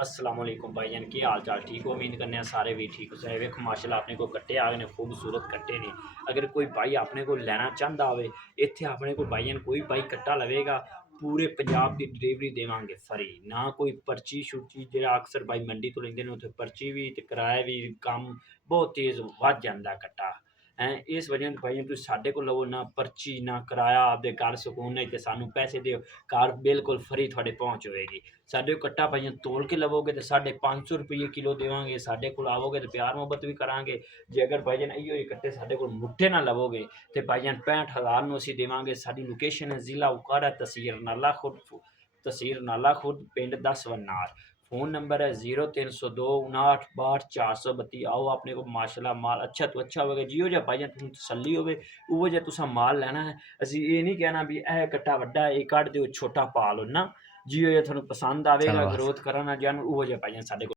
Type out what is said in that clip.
अस्सलामुअलैकुम भाईजान की हाल चाल ठीक हो। उम्मीद करने सारे भी ठीक हो। वेखो माशाल्लाह अपने को कट्टे आ गए ने, खूबसूरत कट्टे ने। अगर कोई भाई अपने को लेना चाहता हो इत्थे अपने को भाईजान कोई भाई कट्टा लवेगा पूरे पंजाब की डिलीवरी देवांगे फ्री, ना कोई पर्ची शुर्ची जो अक्सर भाई मंडी तो लेंदे ने उत्थे पर्ची भी ते किराया भी कम बहुत तेज़ वध जांदा कट्टा हैं। इस वजह भाई तुसीं साडे को लवो, ना पर्ची ना किराया, आपदे घर सकून नहीं ते सानू पैसे दिओ, घर बिल्कुल फ्री थोड़े पहुँच होएगी। साडे कट्टा भाईजान तोल के लवोगे तो 550 रुपये किलो देवांगे, साडे कोल आवोगे तो प्यार मुहब्बत भी करांगे। जे अगर भाईजान इहो ही कट्टे साडे कोल मुट्ठे नाल लवोगे तो भाईजान 65,000 नूं असीं देवांगे। साडी लोकेशन है ज़िला उकाड़ा, तहसील नाला खुर्द, पिंड 10 वनार। फ़ोन नंबर है 0302 59 62 432। आओ अपने को माशाल्लाह माल अच्छा तो अच्छा होगा, जिहो जिहा भाईजान तुहानूं तसल्ली होवे उहो जिहा तुसां माल लैना है। असीं ये नहीं कहना भी यह कट्टा वड्डा है, ये कड्ढ दिओ छोटा पा लो ना, जिहो जिहा तुहानूं पसंद आवेगा शाबाश। ग्रोथ करन ना जान उहो जिहा भाईजान साडे कोल